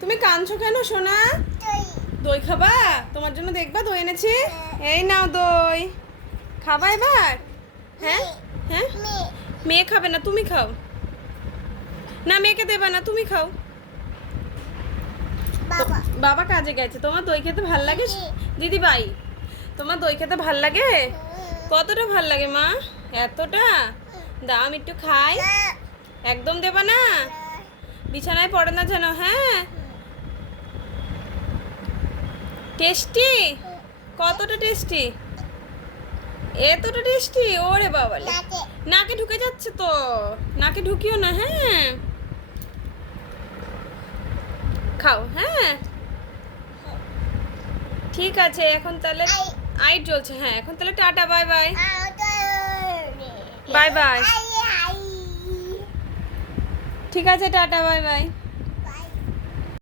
তুমি কাঁদছো কেন সোনা? দই খাবা? তোমার জন্য দেখবা দই এনেছি। এই নাও দই, খাবা এবার? হ্যাঁ হ্যাঁ, মেয়ে খাবে না, তুমি খাও। না মেয়েকে দেবা না, তুমি খাও। বাবা কাজে গেছে। তোমার দই খেতে ভাল লাগে দিদি ভাই? তোমার দই খেতে ভাল লাগে? কতটা ভাল লাগে মা? এতটা? দাও আমি একটু খাই। একদম দেবা না, বিছানায় পড়ে না যেন। হ্যাঁ, টেস্টি? কতটা টেস্টি? এতটা টেস্টি? ওরে বাবা, নাকে ঢুকে যাচ্ছে তো, নাকে ঢুকিও না। হ্যাঁ, খাও। হ্যাঁ ঠিক আছে, এখন তাহলে আইট জ্বলছে। হ্যাঁ এখন তাহলে tata, bye bye. Bye bye. ঠিক আছে, টাটা, বাই বাই।